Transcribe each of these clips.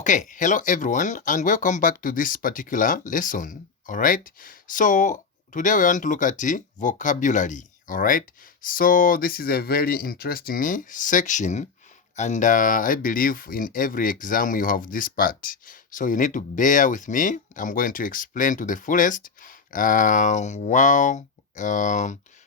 Okay, hello everyone, and welcome back to this particular lesson. All right, so today we want to look at the vocabulary. All right, so this is a very interesting section, and I believe in every exam you have this part, so you need to bear with me. I'm going to explain to the fullest. While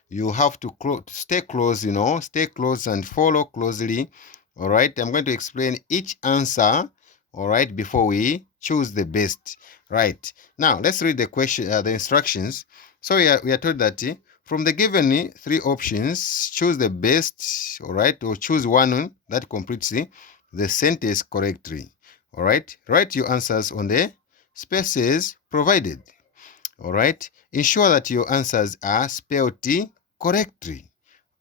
you have to stay close, stay close and follow closely. All right, I'm going to explain each answer, all right, before we choose the best. Right, now let's read the question, the instructions. So we are told that from the given three options, choose the best, all right, or choose one that completes the sentence correctly. All right, write your answers on the spaces provided. All right, ensure that your answers are spelled correctly.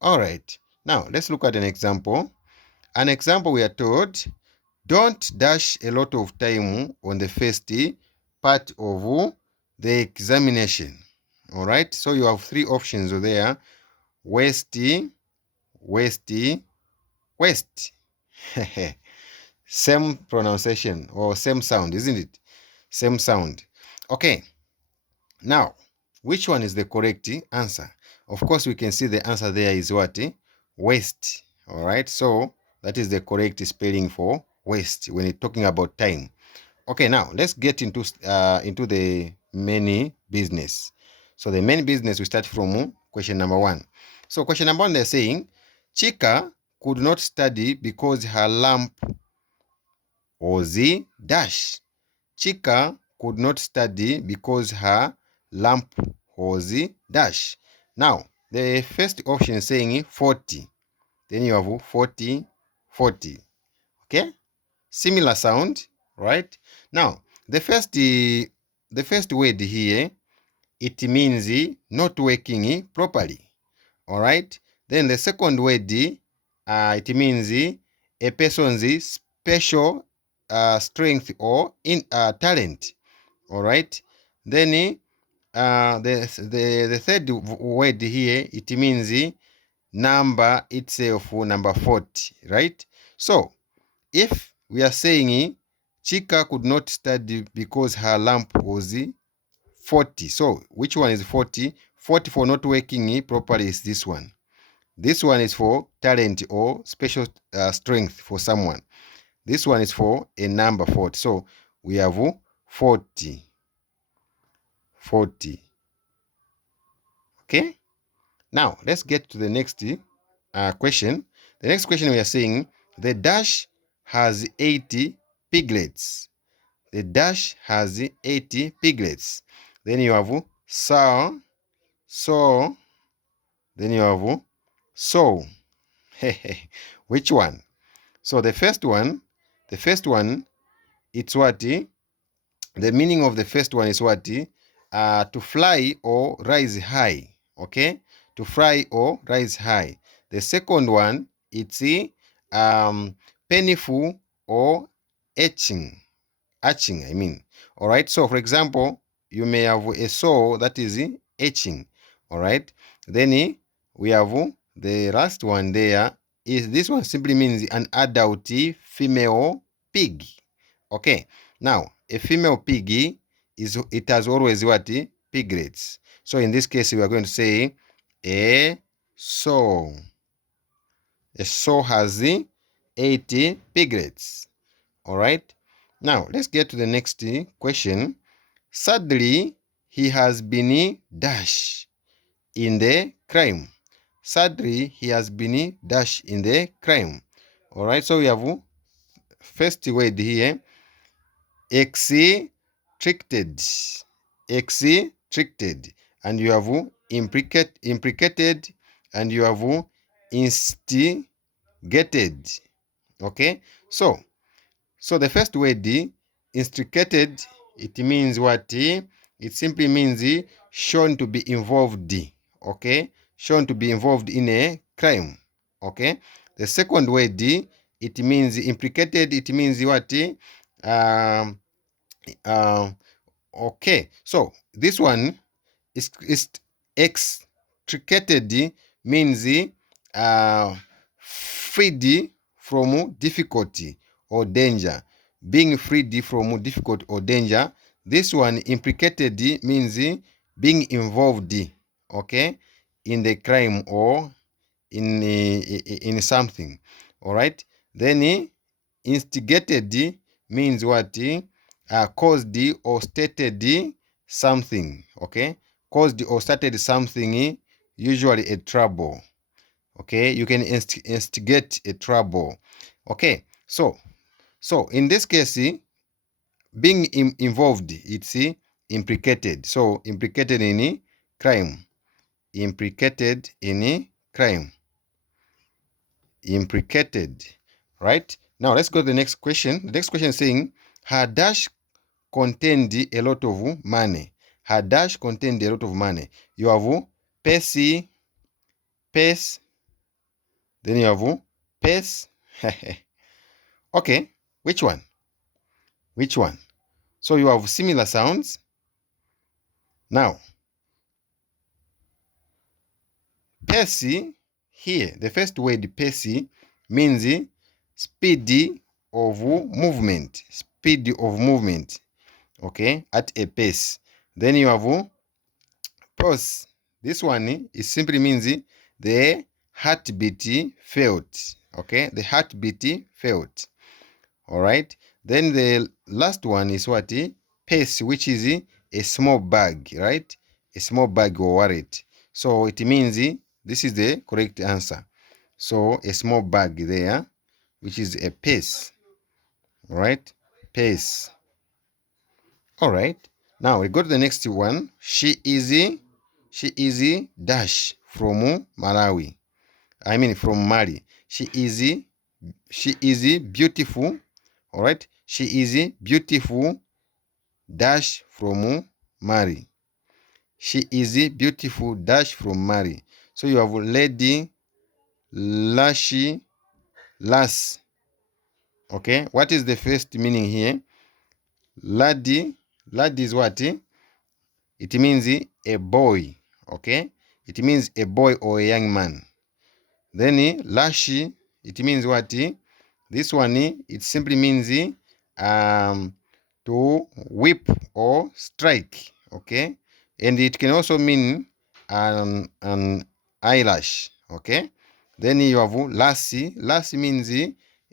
All right, now let's look at an example. An example, we are told, don't dash a lot of time on the first part of the examination. All right, so you have three options there: waste, waste, waste. Same pronunciation or same sound, isn't it? Same sound. Okay, now which one is the correct answer? Of course, we can see the answer there is what? Waste. All right, so that is the correct spelling for waste when you're talking about time. Okay, now let's get into the main business. So the main business, we start from question number 1. So question number 1, they're saying Chika could not study because her lamp was dash. Chika could not study because her lamp was dash. Now the first option is saying 40. Then you have 40, 40. Okay, similar sound, right? Now the first word here, it means not working properly. All right, then the second word, it means a person's special strength or talent. All right, then the third word here, it means number itself, number 40, right? So if we are saying Chika could not study because her lamp was 40. So which one is 40? 40 for not working properly is this one. This one is for talent or special strength for someone. This one is for a number 40. So we have 40. 40. Okay? Now let's get to the next question. The next question, we are saying the dash has 80 piglets. The dash has 80 piglets. Then you have saw, then you have so. Which one? So the first one, it's what? The meaning of the first one is what? To fly or rise high. Okay? To fly or rise high. The second one, it's painful or etching. Etching, I mean. All right, so for example, you may have a saw that is etching. All right, then we have the last one there. Is this one simply means an adult female pig. Okay, now a female pig it has always what? Piglets. So in this case, we are going to say a sow. A sow has 80 piglets. All right. Now, let's get to the next question. Sadly, he has been dash in the crime. Sadly, he has been dash in the crime. All right. So we have first word here, extricated. Extricated. And you have implicated, and you have instigated. Okay. So the first word, instigated, it means what? It simply means shown to be involved. Okay, shown to be involved in a crime. Okay. The second word, it means implicated. It means what? Um, okay. So this one is extricated means freed from difficulty or danger. being freed from difficult or danger. This one, implicated, means being involved, okay, in the crime or in something. All right. Then instigated means what? Caused or stated something. Okay, caused or started something, usually a trouble. Okay, you can instigate a trouble. Okay, so in this case, being involved, it's implicated. So implicated in crime, implicated in crime, implicated. Right, now let's go to the next question. The next question is saying, her dash contained a lot of money. Her dash contained a lot of money. You have pesi, pes, then you have pes. Okay, which one? Which one? So you have similar sounds. Now, pesi, here, the first word pesi means speed of movement. Speed of movement. Okay, at a pace. Then you have pulse. This one is simply means the heartbeat felt. Okay, the heartbeat felt. All right. Then the last one is what? Pace, which is a small bag, right? A small bag or wallet. So it means this is the correct answer. So a small bag there, which is a pace. All right, pace. All right. Now we go to the next one. She is dash from Malawi. I mean from Mali. She is beautiful. All right. She is beautiful dash from Mali. She is beautiful dash from Mali. So you have lady, lashi, lass. Okay. What is the first meaning here? Lady is what? It means a boy. Okay. It means a boy or a young man. Then lashi, it means what? This one, it simply means to whip or strike. Okay, and it can also mean an eyelash. Okay, then you have lassie. Lassie means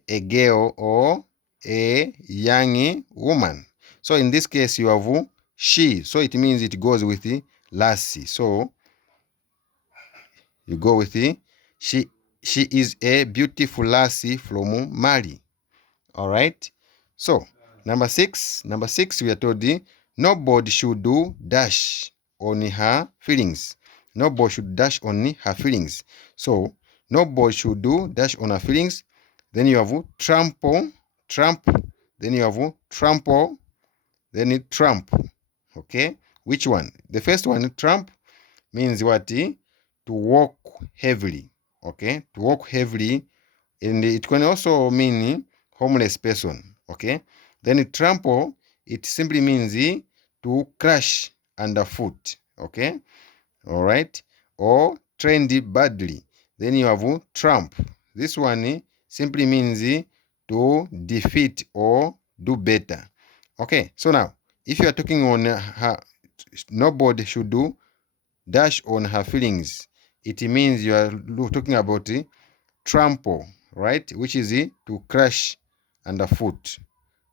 a girl or a young woman. So in this case, you have she. So it means it goes with lassie. So you go with she. She is a beautiful lassie from Mali. All right. So number six, we are told nobody should do dash on her feelings. Nobody should dash on her feelings. So nobody should do dash on her feelings. Then you have trample, tramp. Then you have trample. Then you tramp. Okay. Which one? The first one, tramp, means what? To walk heavily. Okay. To walk heavily. And it can also mean homeless person. Okay. Then trample, it simply means to crash underfoot. Okay. All right. Or trend badly. Then you have tramp. This one simply means to defeat or do better. Okay. So now, if you are talking on her, nobody should do dash on her feelings. It means you are talking about trample, right? Which is to crash underfoot,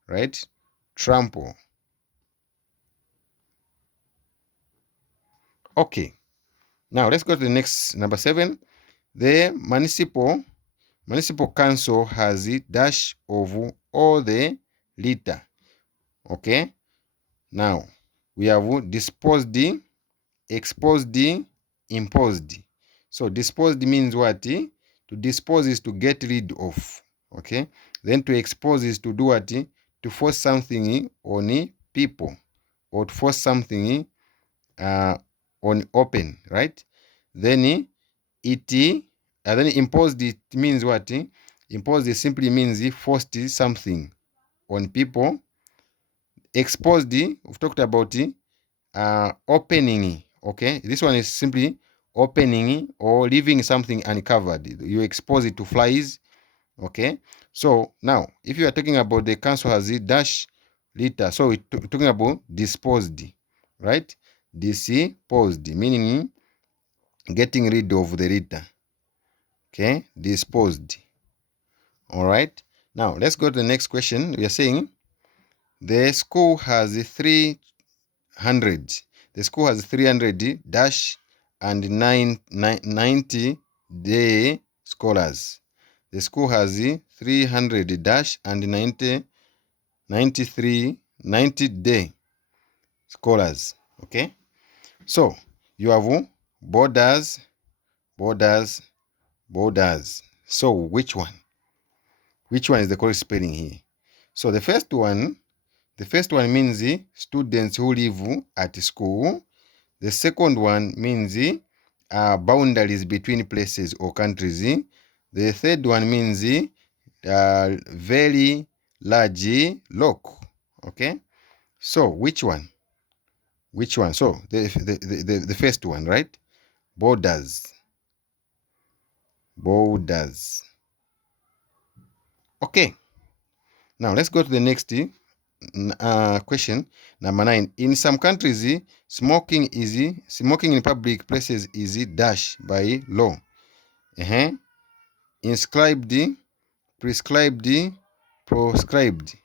right? Trample. Okay. Now let's go to the next, number 7. The municipal council has a dash of all the litter. Okay. Now we have disposed, exposed, imposed. So disposed means what? To dispose is to get rid of. Okay. Then to expose is to do what? To force something on people, or to force something on open, right? Then then imposed, it means what? Imposed simply means forced something on people. Exposed, we've talked about opening. Okay, this one is simply opening or leaving something uncovered. You expose it to flies. Okay, So now, if you are talking about the council has a dash litter, so we're talking about disposed, right? Disposed, meaning getting rid of the litter. Okay, disposed. All right. Now let's go to the next question. We are saying the school has 300. The school has 300 dash and 90 day scholars. The school has 300 dash and 90 day scholars. Okay. So you have borders, borders, borders. So which one? Which one is the correct spelling here? So the first one means students who live at school. The second one means boundaries between places or countries. The third one means very large rock. Okay. So which one? Which one? So the first one, right? Borders. Borders. Okay. Now let's go to the next question. Number 9. In some countries, smoking in public places is dash by law. Inscribed, prescribed, proscribed.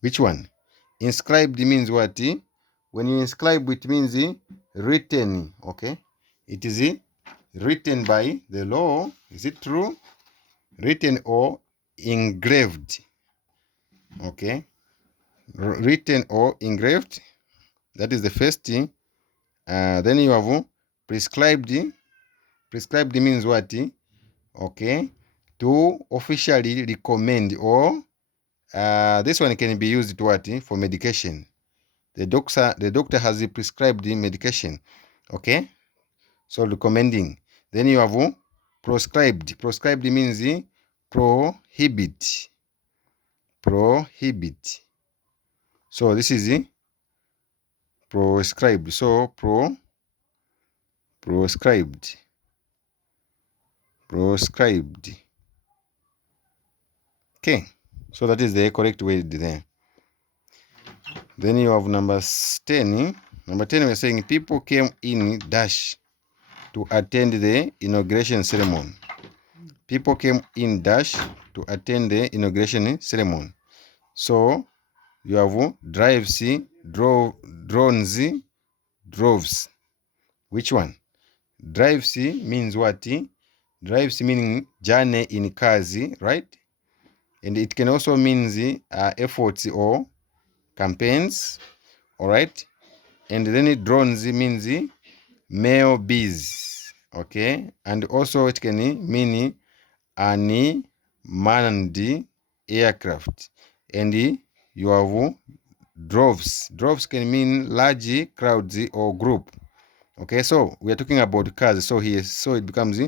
Which one? Inscribed means what? When you inscribe, it means written. Okay. It is written by the law. Is it true? Written or engraved. Okay. Written or engraved. That is the first thing. Then you have prescribed. Prescribed means what? Okay. To officially recommend, or this one can be used to what? For medication. The doctor has prescribed the medication. Okay. So recommending. Then you have proscribed. Proscribed means prohibit. Prohibit. So this is proscribed. So proscribed. Proscribed. Okay. So that is the correct word there. Then you have number 10. Number 10, we're saying people came in dash to attend the inauguration ceremony. People came in dash to attend the inauguration ceremony. So you have drives, drones, droves. Which one? Drives means what? Drives meaning journey in cars, right? And it can also mean efforts or campaigns, all right? And then it drones means male bees, okay? And also it can mean unmanned aircraft. And you have droves. Droves can mean large crowds or group. Okay, so we are talking about cars. So here, so it becomes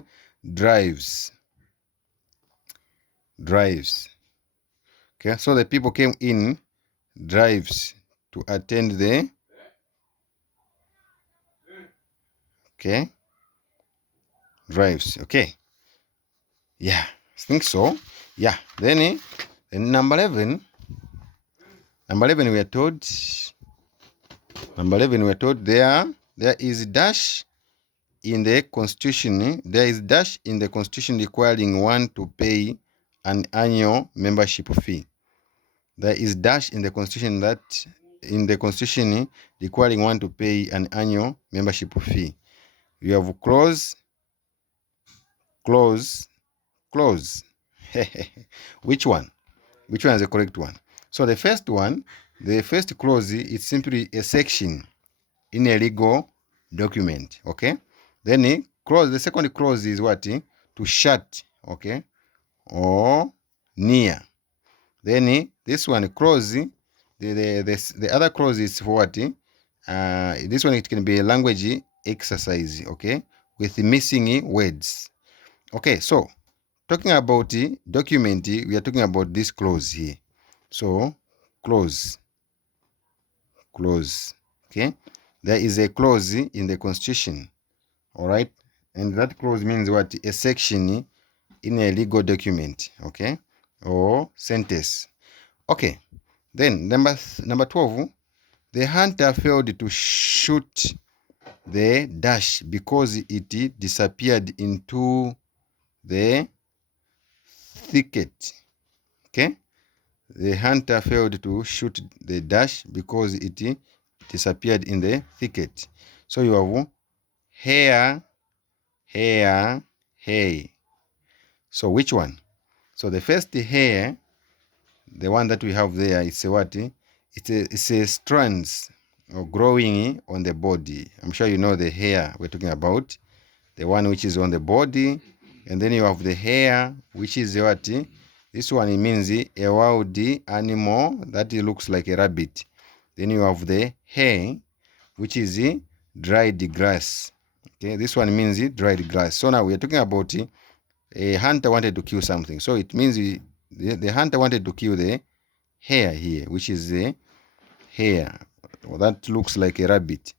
drives. Drives. Okay, so the people came in drives to attend the drives. Okay. Yeah, I think so. Yeah. Then number 11 we are told. Number 11 we are told there is dash in the constitution. There is dash in the constitution requiring one to pay an annual membership fee. There is dash in the constitution requiring one to pay an annual membership fee. You have clause. Which one? Which one is the correct one? So the first one, the first clause is simply a section in a legal document. Okay. Then the second clause is what? To shut. Okay. Or near. Then this one clause, the other clause is for what? This one, it can be a language exercise. Okay. With missing words. Okay. So talking about the document, we are talking about this clause here. So clause. Okay. There is a clause in the constitution. All right. And that clause means what? A section in a legal document. Okay. or sentence. Okay. Then number 12, the hunter failed to shoot the dash because it disappeared into the thicket. Okay. The hunter failed to shoot the dash because it disappeared in the thicket. So you have hare, hare, hay. So which one? So the first hair, the one that we have there, it's a what? It's a strands or growing on the body. I'm sure you know the hair we're talking about, the one which is on the body, and then you have the hair, which is what? This one, it means a wild animal that looks like a rabbit. Then you have the hay, which is dried grass. Okay, this one means dried grass. So now we are talking about a hunter wanted to kill something. So it means the hunter wanted to kill the hare here, which is the hare. Well, that looks like a rabbit.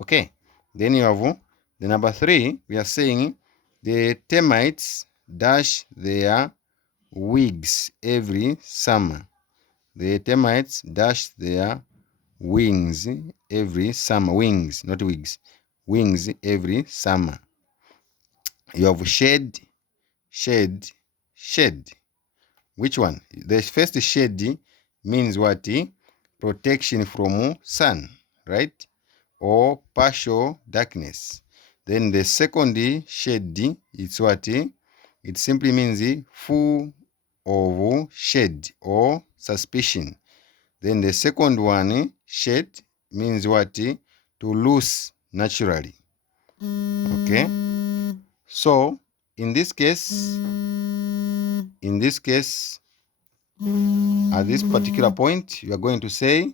Okay, then you have the number 3. We are saying the termites dash their wigs every summer. The termites dash their wings every summer. Wings, not wigs. Wings every summer. You have shade, shade, shade. Which one? The first shade means what? Protection from sun, right? Or partial darkness. Then the second shade, it's what? It simply means full of shade or suspicion. Then the second one, shade, means what? To lose naturally. Okay? So, in this case, at this particular point, you are going to say,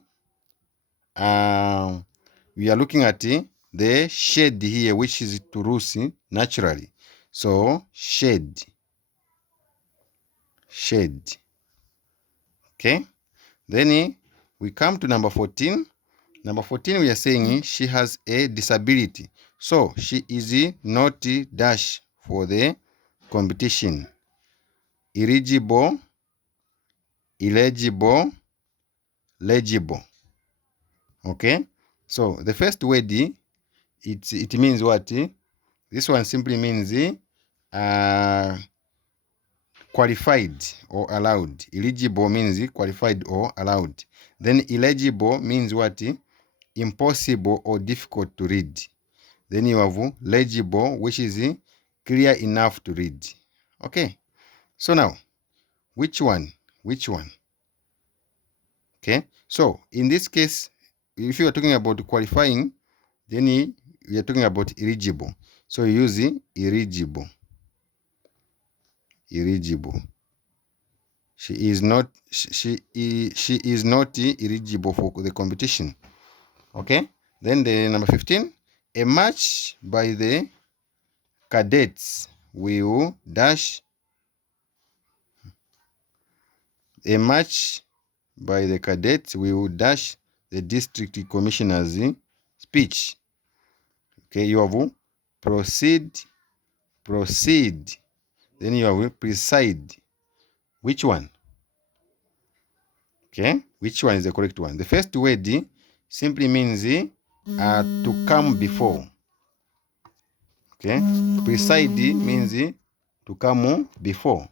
we are looking at the shade here, which is to lose naturally. So, shade. Shade. Okay? Then we come to number 14. Number 14, we are saying she has a disability. So, she is not dash for the competition. Eligible, illegible, legible. Okay? So, the first word, it means what? This one simply means qualified or allowed. Eligible means qualified or allowed. Then illegible means what? Impossible or difficult to read. Then you have legible, which is clear enough to read. Okay. So now, which one? Which one? Okay. So in this case, if you are talking about qualifying, then we are talking about eligible. So you use eligible. Eligible. She is not eligible for the competition. Okay. Then the number 15, a match by the cadets will dash. A match by the cadets will dash the district commissioner's speech. Okay, you have proceed. Then you have preside. Which one? Okay, which one is the correct one? The first word simply means to come before. Okay, preside means to come before.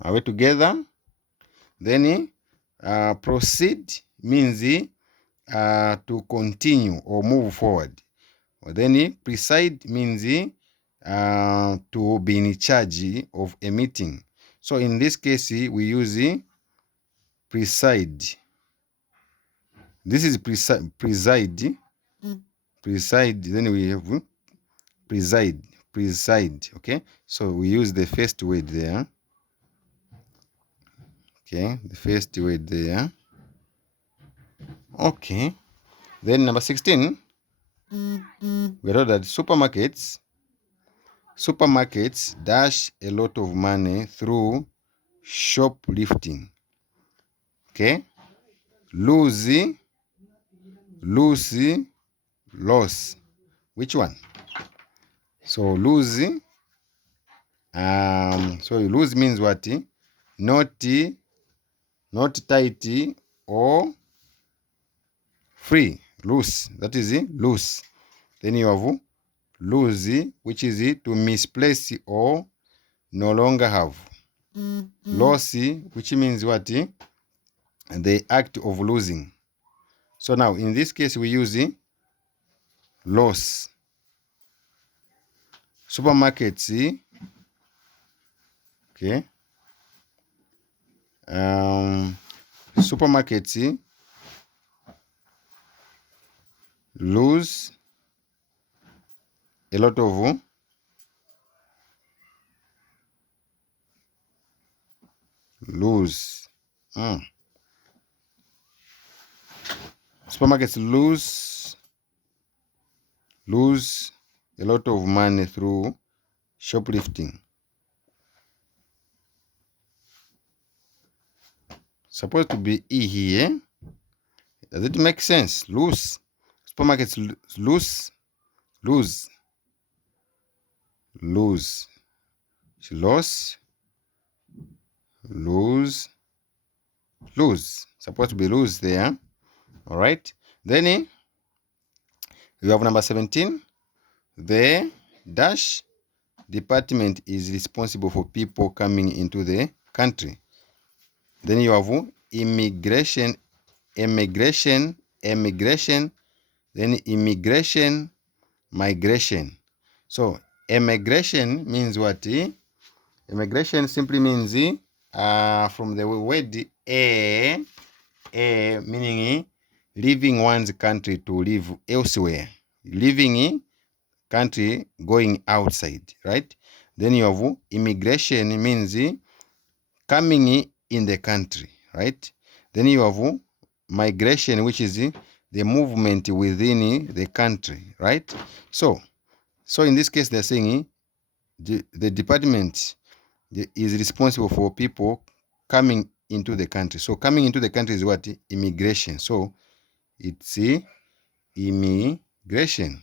Are we together? Then proceed means to continue or move forward. Then preside means to be in charge of a meeting. So in this case, we use preside. This is preside. Preside. Then we have preside. Okay. So we use the first word there. Okay, the first word there. Okay. Then number 16, we know that supermarkets dash a lot of money through shoplifting. Okay. Lose, loss. Which one? So lose. So lose means what? not tight or free, loose. That is loose. Then you have lose, which is to misplace or no longer have. Loss, which means what? The act of losing. So now in this case we use loss. Supermarkets, okay. Supermarkets lose a lot of Supermarkets lose a lot of money through shoplifting. Supposed to be E here. Does it make sense? Lose. Supermarkets lose. Supposed to be lose there. All right. Then you have number 17. The dash department is responsible for people coming into the country. Then you have immigration, then immigration, migration. So immigration means what? Immigration simply means from the word a meaning leaving one's country to live elsewhere. Leaving country going outside, right? Then you have immigration means coming in the country, right? Then you have migration, which is the movement within the country, right? So in this case they're saying the department is responsible for people coming into the country. So coming into the country is what? Immigration. So it's immigration,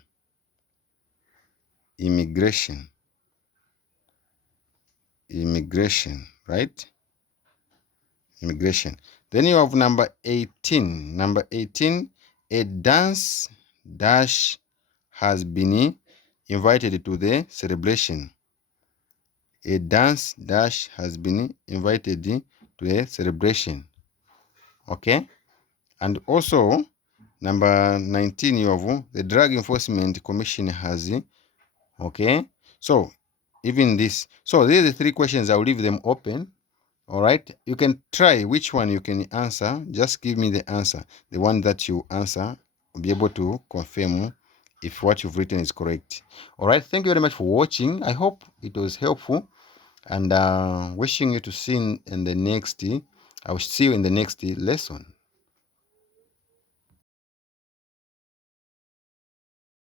right? Immigration. Then you have number 18. Number 18, a dance dash has been invited to the celebration. A dance dash has been invited to a celebration. Okay? And also, number 19, you have the Drug Enforcement Commission has, okay? So, even this. So, these are the 3 questions. I'll leave them open. All right? You can try which one you can answer. Just give me the answer. The one that you answer, will be able to confirm if what you've written is correct. All right? Thank you very much for watching. I hope it was helpful. And wishing you to see in the next, I will see you in the next lesson.